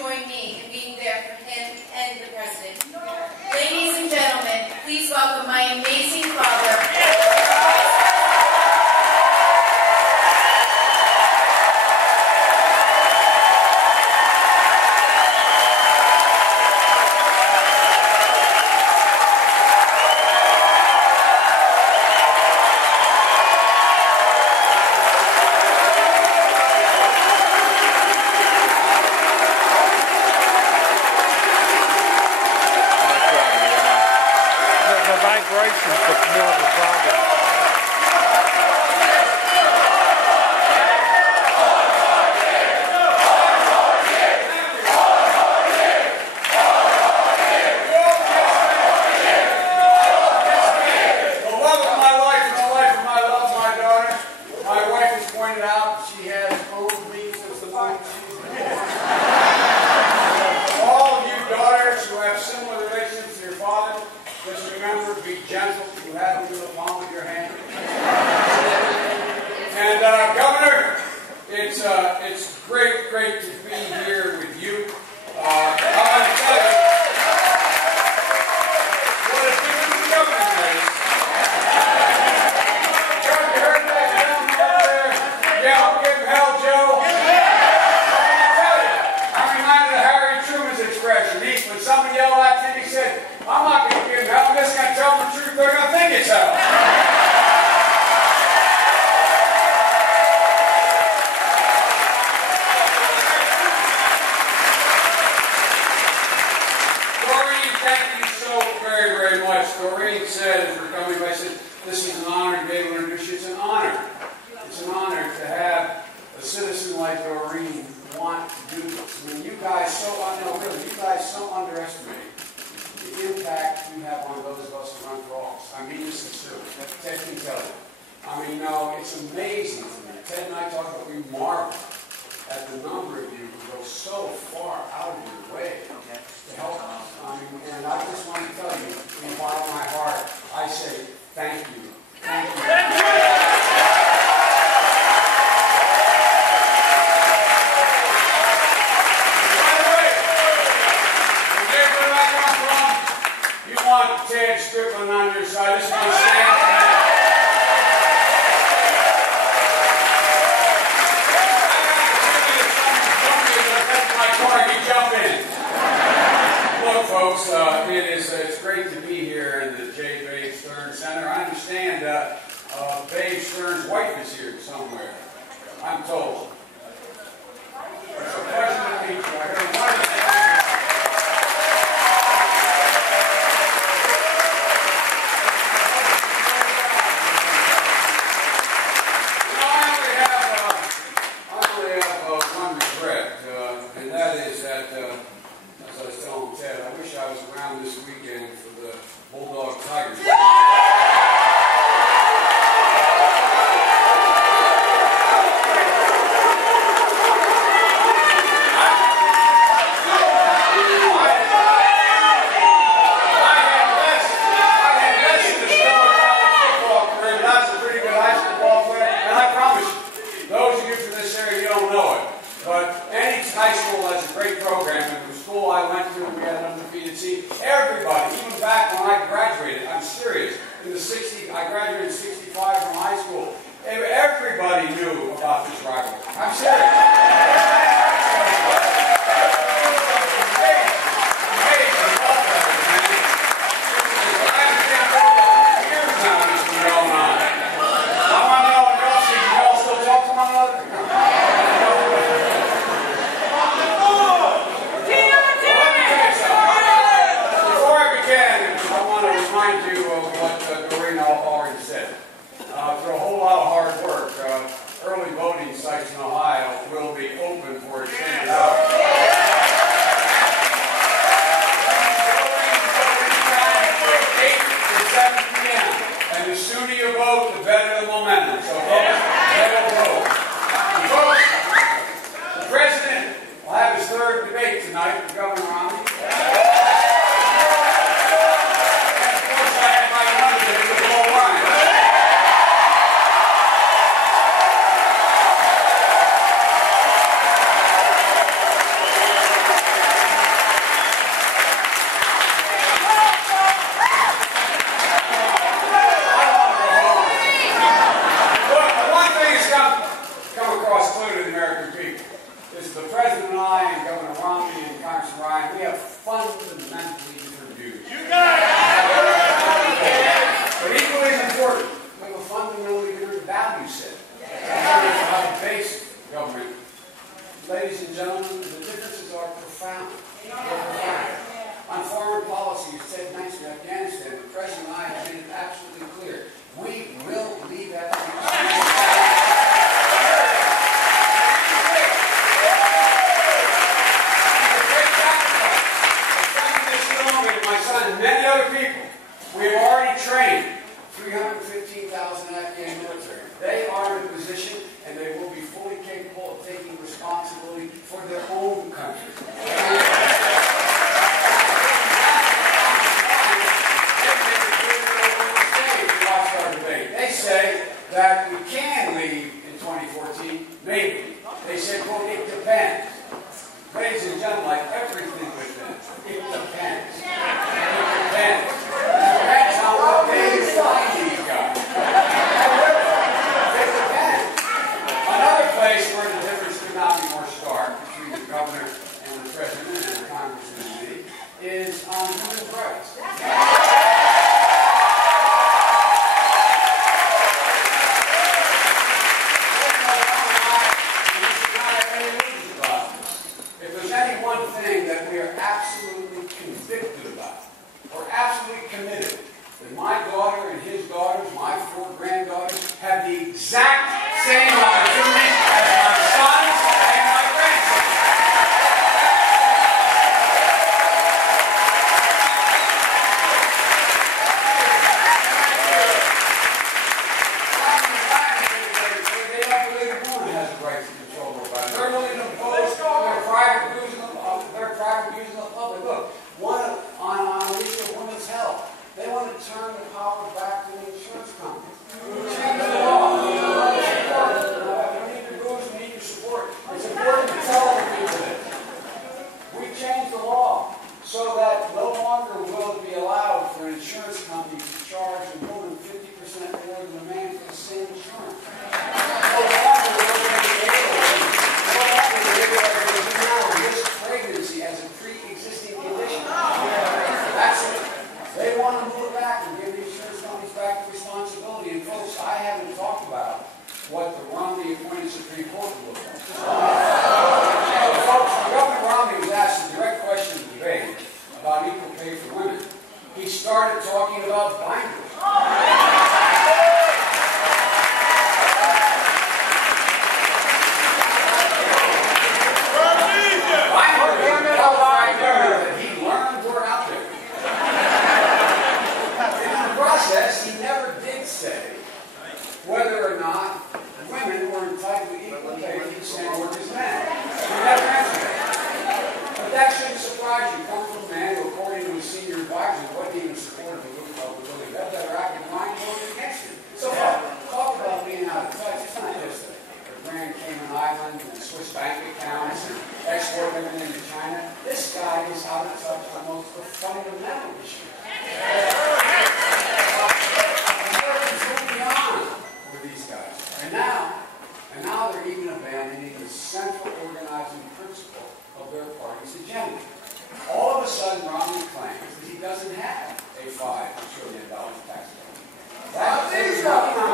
join me in being there for him and the President. Ladies and gentlemen, please welcome my amazing father. It's great to be here with you. I want to tell you what a difference the governor is. Joe, you heard that gentleman up there? Yeah, give him hell, Joe. I want to tell you, I'm reminded of Harry Truman's expression. When somebody yelled at him, he said, "I'm not going to give him hell. I'm just going to tell them the truth. They're going to think it's hell." Doreen said, as we're coming by, said, "This is an honor to be able to introduce you." It's an honor. It's an honor to have a citizen like Doreen want to do this. I mean, you guys you guys so underestimate the impact you have on those of us who run for office. I mean this sincerely. Ted can tell you. I mean, no, it's amazing to me. Ted and I talk about, we marvel at the number of you who go so far out of your way to help us. And I just want to tell you, from the bottom of my heart, I say thank you. Thank you. By the way, where I come from, you want Ted Strickland on your side. This is my stand. Look, folks, it's great to be here in the J. Babe Stern Center. I understand Babe Stern's wife is here somewhere, I'm told. It's a pleasure to meet you. I heard one of you. I only have one regret, and that is that as I was telling Ted, I wish I was around this weekend for the Bulldog Tigers. High school has a great program, and the school I went to, we had an undefeated team. Everybody, even back when I graduated, I'm serious, in the 60s, I graduated in 65 from high school. Everybody knew about this rivalry. I'm serious. After a whole lot of hard work, early voting sites in Ohio will be open for extended hours. 8 to 7 p.m. And the sooner you vote, the better the momentum. So folks, better vote. Folks, the President will have his third debate tonight with Governor Romney. differences. The President and I and Governor Romney and Congressman Ryan, we have fundamentally different views. You got it! But equally as important, we have a fundamentally different value set. How to base government. Ladies and gentlemen, the differences are profound. On foreign policy, you said nicely, Afghanistan, the President and I have made it absolutely clear. We will leave Afghanistan. My son and many other people, we have already trained 315,000 Afghan military. They are in a position and they will be fully capable of taking responsibility for their own country. They say that we can leave in 2014, maybe. They say, quote, it depends. Ladies and gentlemen, like everything with them, it depends. It depends. It depends on what they find these guys. It depends. Another place where the difference could not be more stark between the governor and the president and the congressman and me is on human rights. That we are absolutely convicted about, or absolutely committed, that my daughter and his daughters, my 4 granddaughters, have the exact same opportunities as my sons and my grandsons. They don't believe a woman has a right to control her body. They're willing to impose their private views in the public. Look, one on the issue of women's health. They want to turn the power back to the insurance companies. Change the law. It's important. We need your rules, we need your support. It's important to tell other people this. We changed the law so that no longer will it be allowed for an insurance company to charge a woman 50% more than a man for the same insurance. No longer will they be able to list pregnancy as a pre-existing condition. That's it. They want to move it back and give the insurance companies back the responsibility. And folks, I haven't talked about what the Romney-appointed Supreme Court will look like. Folks, Governor Romney was asked a direct question in the debate about equal pay for women. He started talking about binders. He never did say whether or not women were entitled to equal pay for the same work as men. He never answered that. But that shouldn't surprise you. Come from a man who, according to his senior advisor, wasn't even supportive of the Willie Webb, that are acting line voted against him. So talk about being out of touch. It's not just a Grand Cayman Island and Swiss bank accounts and exporting everything to China. This guy is out of touch on most of the fundamental issues. And now they're even abandoning the central organizing principle of their party's agenda. All of a sudden, Romney claims that he doesn't have a $5 trillion tax bill. That is not the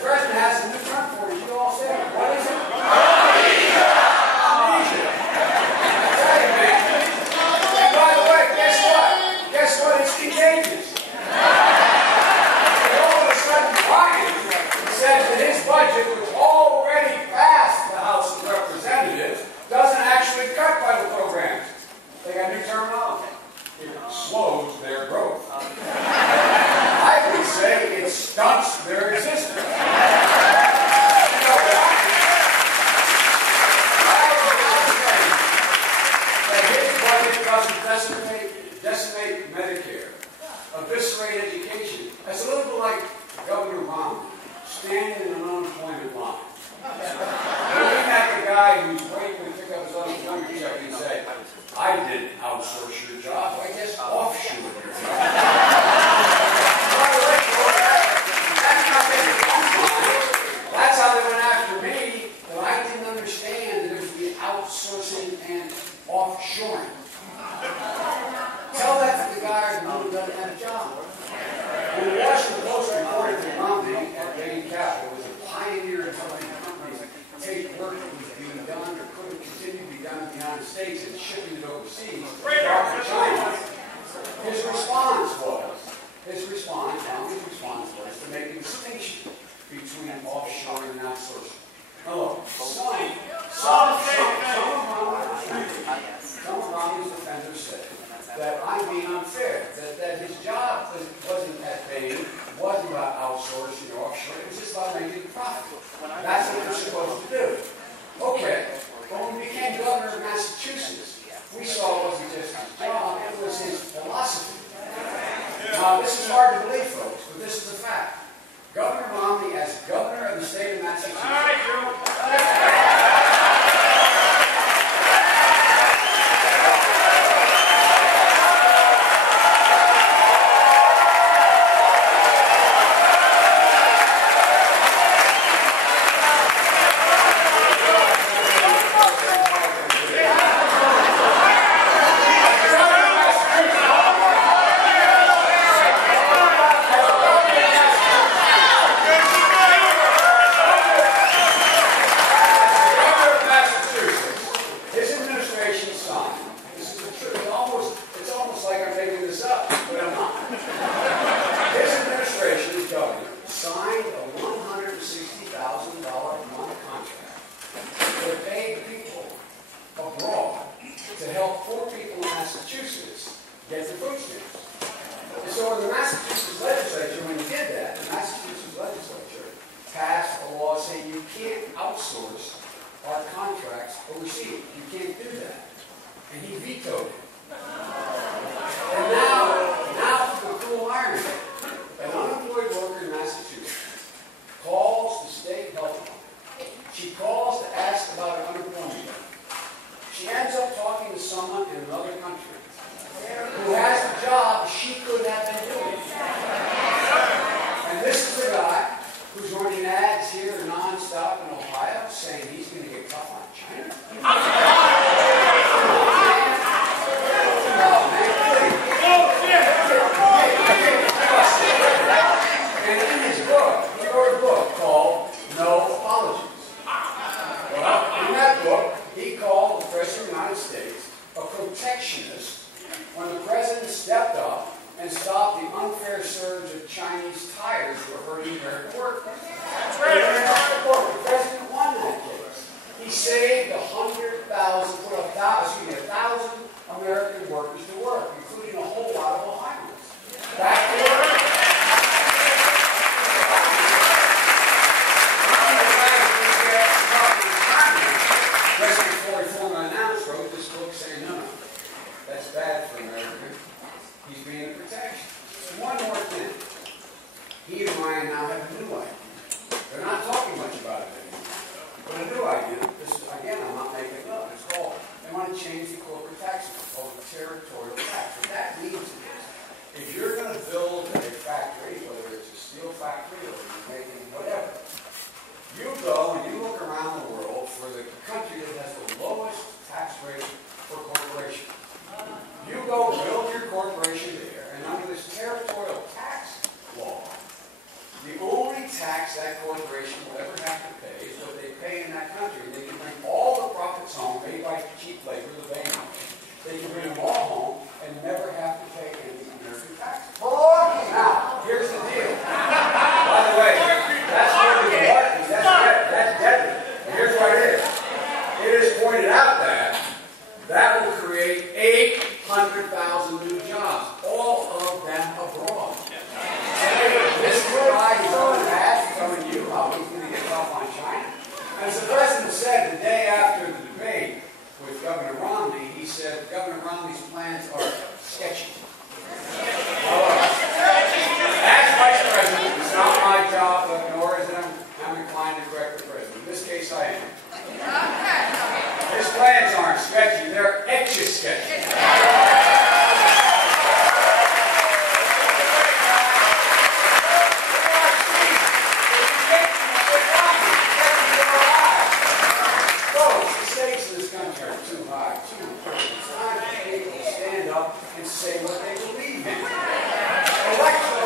president has a new term for it. You all say it. What is it? Amnesia. And by the way, guess what? Guess what? It's contagious. Says that his budget, which already passed the House of Representatives, doesn't actually cut by the programs. They got new terminology. It slows their growth. United States and shipping it overseas to China, his response was to make a distinction between offshore and outsourcing. Now look, some of Romney's defenders said that I'm being unfair, that his job wasn't at Bain, wasn't about outsourcing or offshore, it was just about making a profit. That's what they're supposed to do. Okay, when we became governor of Massachusetts, we saw it wasn't just his job, it was his philosophy. Now, this is hard to believe, folks, but this is a fact. Governor Romney, as governor of the state of Massachusetts,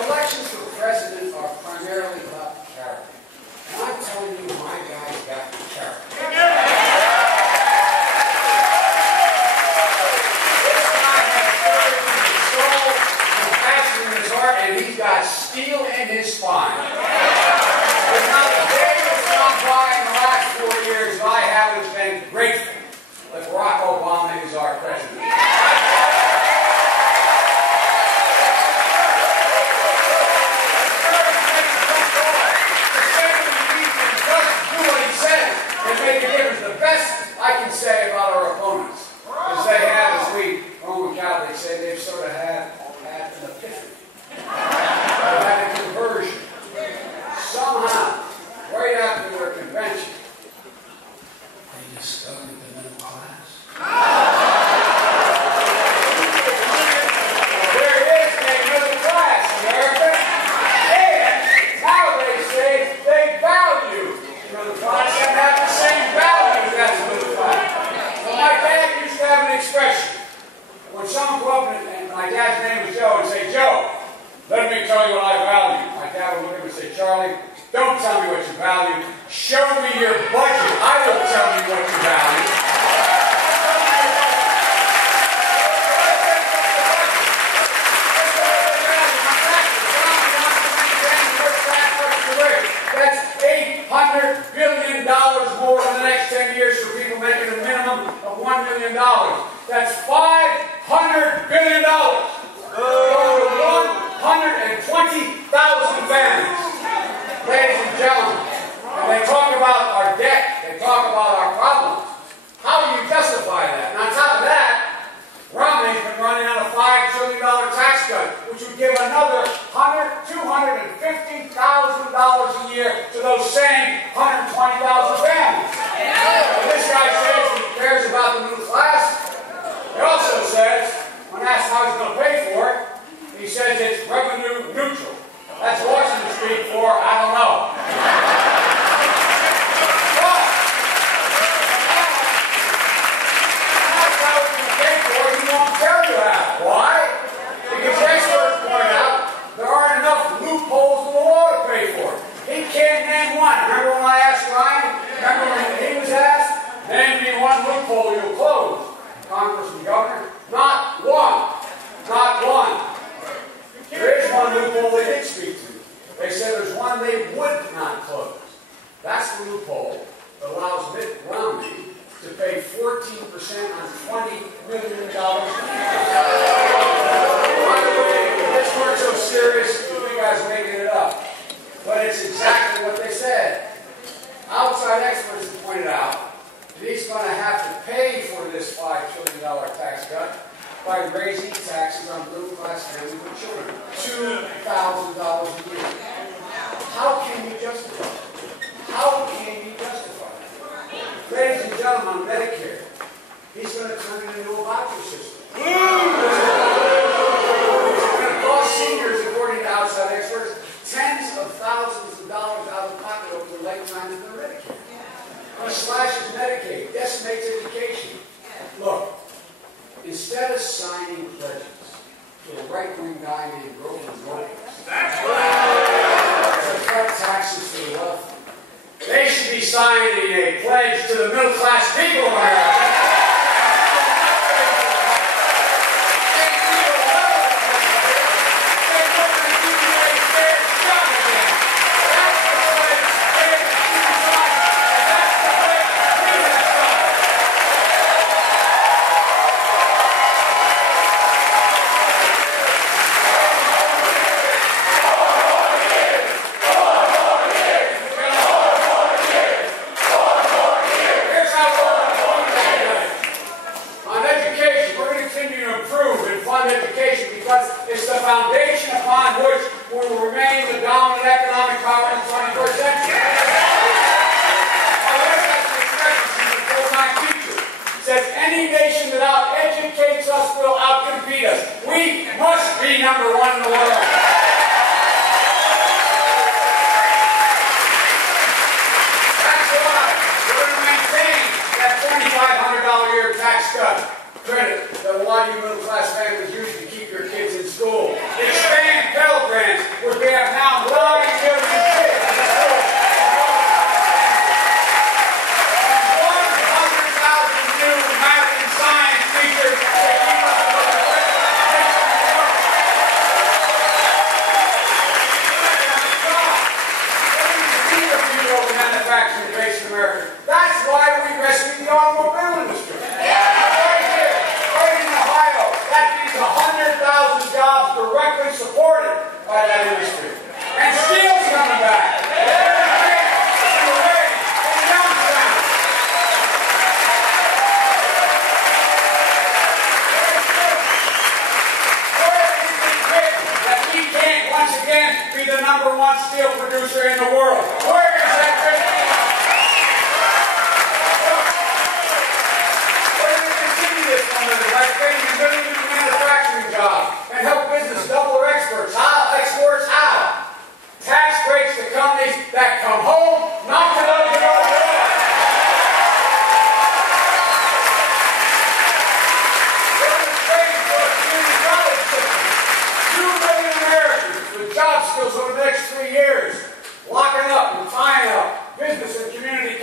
elections for president are primarily about character. And I'm telling you, my guy's got the character. I can say about our opponents is they have, as we Roman Catholics say, they've sort of had an epiphany. They've had a conversion. Somehow, right after their convention, they discovered the middle class. There is a middle class in America, and now they say they value the middle class and have the same values as the middle class. So my dad used to have an expression. When someone go up and my dad's name was Joe and say, Joe, let me tell you what I value. My dad would look at him and say, Charlie, don't tell me what you value. Show me your budget. I will tell you what you value. That's $800 billion more in the next 10 years for people making a minimum of $1 million. That's $500 billion. Over 120,000 families. Ladies and gentlemen, and they talk about our debt, they talk about our problems. How do you justify that? And on top of that, Romney's been running on a $5 trillion tax cut, which would give another $250,000 a year to those same 120,000 families. And this guy says he cares about the middle class. He also says, when asked how he's going to pay for it, he says it's revenue neutral. That's Washington speak for, I don't know. But that's how it's going to pay for it. He won't tell you how. Why? Because experts point out there aren't enough loopholes in the law to pay for it. He can't name one. Remember when I asked Ryan? Remember when he was asked? Name me one loophole you'll close. Congress and Governor? Not one. Not one. There is one loophole they did speak to. They said there's one they would not close. That's the loophole that allows Mitt Romney to pay 14% on $20 million. By the way, if this weren't so serious, you guys are making it up. But it's exactly what they said. Outside experts have pointed out that he's going to have to pay for this $5 trillion tax cut by raising taxes on middle-class families with children. $2,000 a year. How can you justify that? How can you justify that? Ladies and gentlemen, on Medicare, he's going to turn it into a voucher system. It's going to cost seniors, according to outside experts, tens of thousands of dollars out of pocket over the lifetime of their Medicare. He slashes Medicaid, decimates education. Look, instead of signing pledges to a right-wing guy named Grover Norquist to cut taxes for the wealthy, they should be signing a pledge to the middle-class people of America. It's the foundation upon which we will remain the dominant economic power in the 21st century. A full-time teacher says any nation that out-educates us will out-compete us. We must be number one in the world. That's why we're going to maintain that $2,500 a year tax cut credit that a lot of you middle-class families use to keep your kids in school. Expand Pell Grants, which we have now 9 million kids in school. And 100,000 new math and science teachers to keep up with the manufacturing base in America. That's why we rescued the automobile industry. Right in Ohio, that means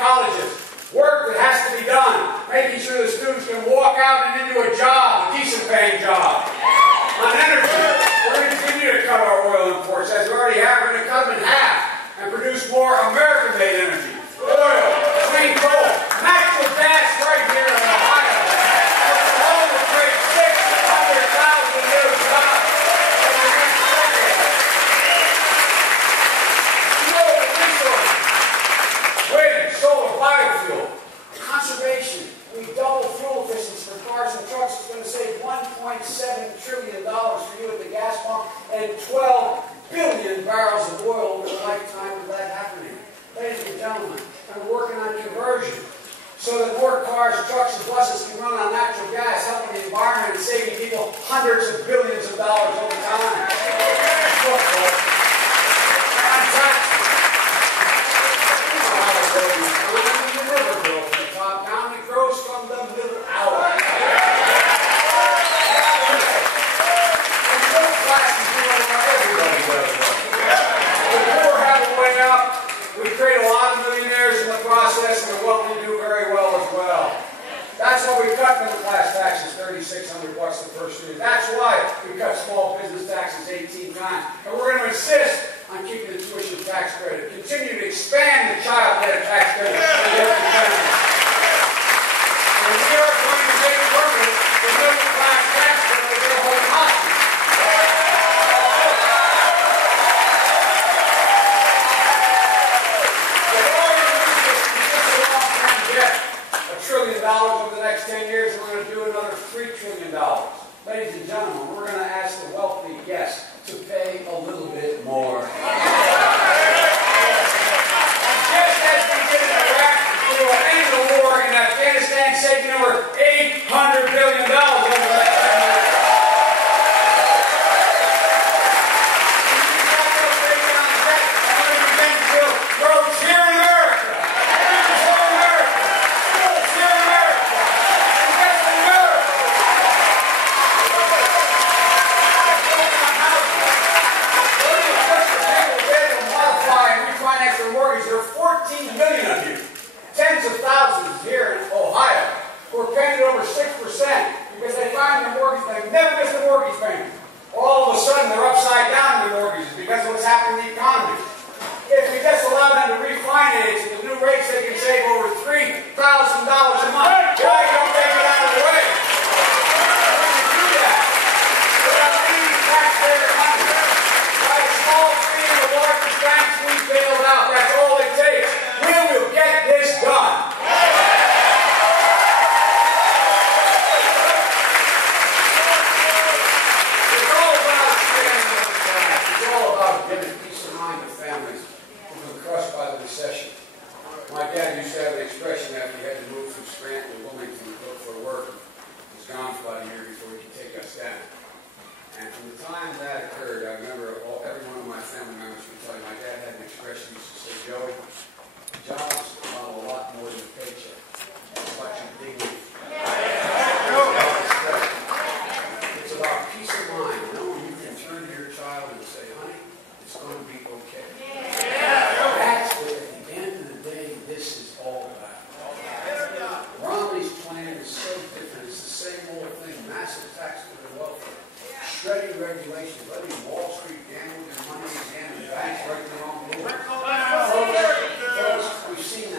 colleges. Work that has to be done, making sure the students can walk out and into a job, a decent paying job. On energy, we're going to continue to cut our oil imports, as we already have. We're going to cut them in half and produce more American-made energy. Oil, clean coal, natural gas right here in Ohio. All will create 600,000 new jobs in the next decade. Renewable resources, wind, solar, biofuel, conservation. We double fuel efficiency for cars and trucks. It's going to save $1.7 trillion for you at the gas pump and 12 billion barrels of oil over the lifetime of that happening. Ladies and gentlemen, I'm working on conversion so that more cars, trucks, and buses can run on natural gas, helping the environment and saving people hundreds of billions of dollars over time. Look, folks, on taxes. You never grow from the top down, it grows from the middle out. And middle class is doing what everybody does. The poor have a way up. We create a lot of millionaires in the process, and what we do very well as well. That's why we cut middle class taxes $3,600 the first year. That's why we cut small business taxes 18 times. And we're going to insist on keeping the tuition tax credit. Continue to expand the child care tax credit. And we are going to make permanent the middle class tax credit for their home hostage. $1 trillion over the next 10 years, and we're going to do another $3 trillion. Ladies and gentlemen, we're going to ask the wealthy, yes, to pay a little bit more. Just as we did in Iraq, we will end the war in Afghanistan, saving over $800 billion over the next 10 years. Roads here in America. There are 14 million of you, tens of thousands here in Ohio, who are paying over 6% because they find their mortgage, they've never missed a mortgage payment. All of a sudden, they're upside down in their mortgages because of what's happening in the economy. If we just allow them to refinance at the new rates, they can save over $3,000 a month. Why don't they get out of the way? We can do that without any taxpayer money. By a small fee in the largest banks we bailed out. That's all it takes. We will get this done. It's all about expanding the middle class. It's all about giving peace of mind to families who've been crushed by the recession. My dad used to have an expression after he had to move from Scranton to Wilmington to look for work. He was gone for about a year before he could take us down. And from the time that occurred, I remember every one of my family members would tell you, my dad had an expression, he used to say, Joey, jobs are a lot more than a paycheck. It's about your dignity. It's about peace of mind, knowing you can turn to your child and say, honey, it's going to be okay. That's what, at the end of the day, this is all about. Romney's plan is so different. It's the same old thing, massive tax for the wealthy. Shredding regulations, letting Wall Street gamble their money again and banks write their own rules. Folks, we've seen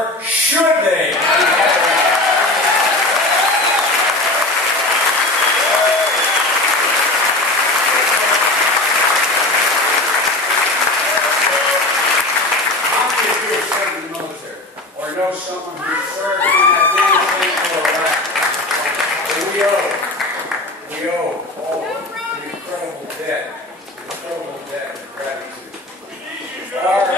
or should they? Or know someone who served in Afghanistan or Iraq. We owe all an incredible debt of gratitude. Our Lord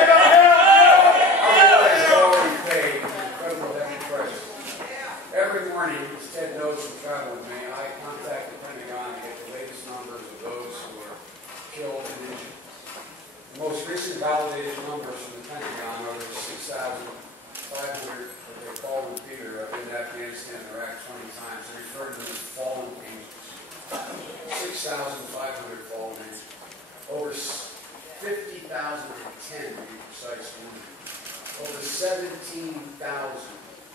has already paid an incredible heavy price. Every morning, as Ted knows from traveling with me, I contact the Pentagon to get the latest numbers of those who were killed and injured. The most recent validated numbers from the Pentagon are the 6,500 that they've fallen theater in Afghanistan and Iraq 20 times. They refer to them as fallen angels. 6,500 fallen angels. Over 50,010 to be precise wounded. Over 17,000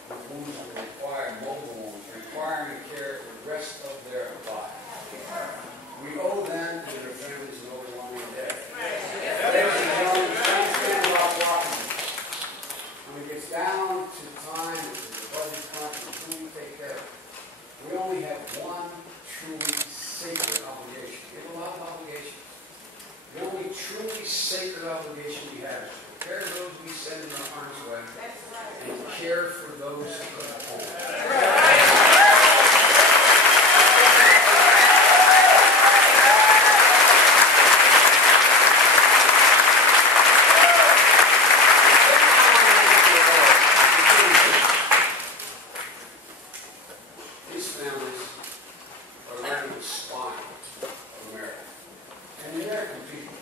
with wounds that require mobile wounds, requiring care for the rest of their lives. We owe them and their families an overwhelming debt. Ladies and gentlemen, don't stand about walking. When it gets down to time and the budget conference, who we take care of, we only have one truly sacred obligation. We have a lot of obligations. The only truly sacred obligation we have is to prepare those we send in our harm's way and care for those who are at home. These families are running the spine of America. And the American people,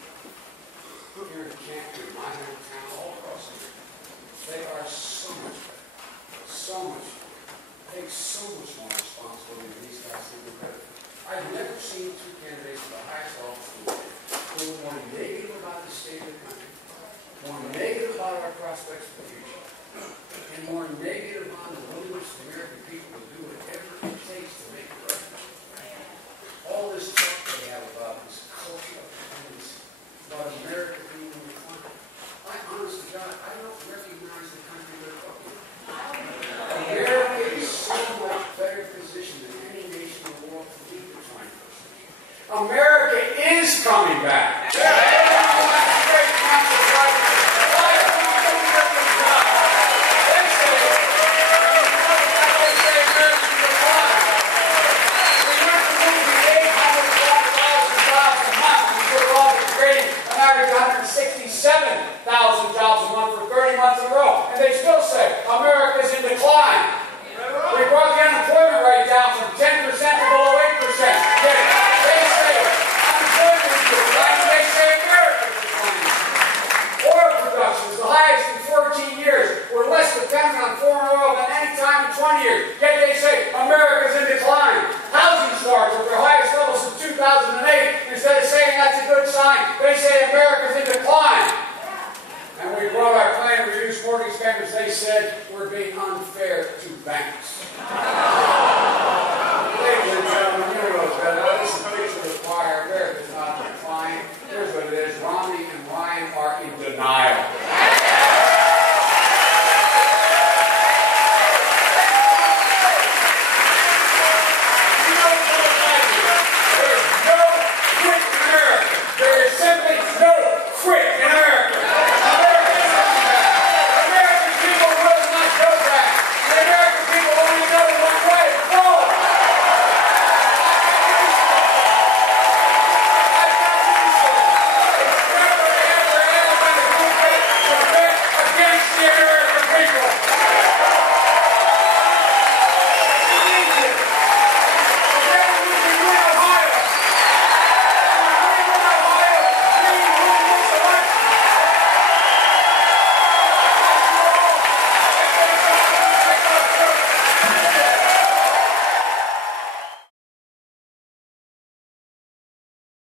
here in Canton, my hometown, all across the country, they are so much better, so much more, take so much more responsibility than these guys think they're better. I've never seen two candidates at the highest office who are more negative about the state of the country, more negative about our prospects for the future, and more negative on the willingness of the American people to do whatever it takes to make it right. All this talk they have about this culture of dependency, about America being in decline. Honest to God, I don't recognize the country they're talking about. America is so much better positioned than any nation in the world to lead the 21st century. America is coming back. $167,000 jobs a month for 30 months in a row. And they still say America's in decline. We brought the unemployment rate down from 10% to below 8%. They say unemployment is declining. They say America's declining. Oil production is the highest in 14 years. We're less dependent on foreign oil than any time in 20 years. Yet they say America's in decline. Housing starts at their highest levels since 2008. Instead of saying that's a good sign, they say America's in decline. And we brought our plan to reduce mortgage payments. They said we're being unfair to banks.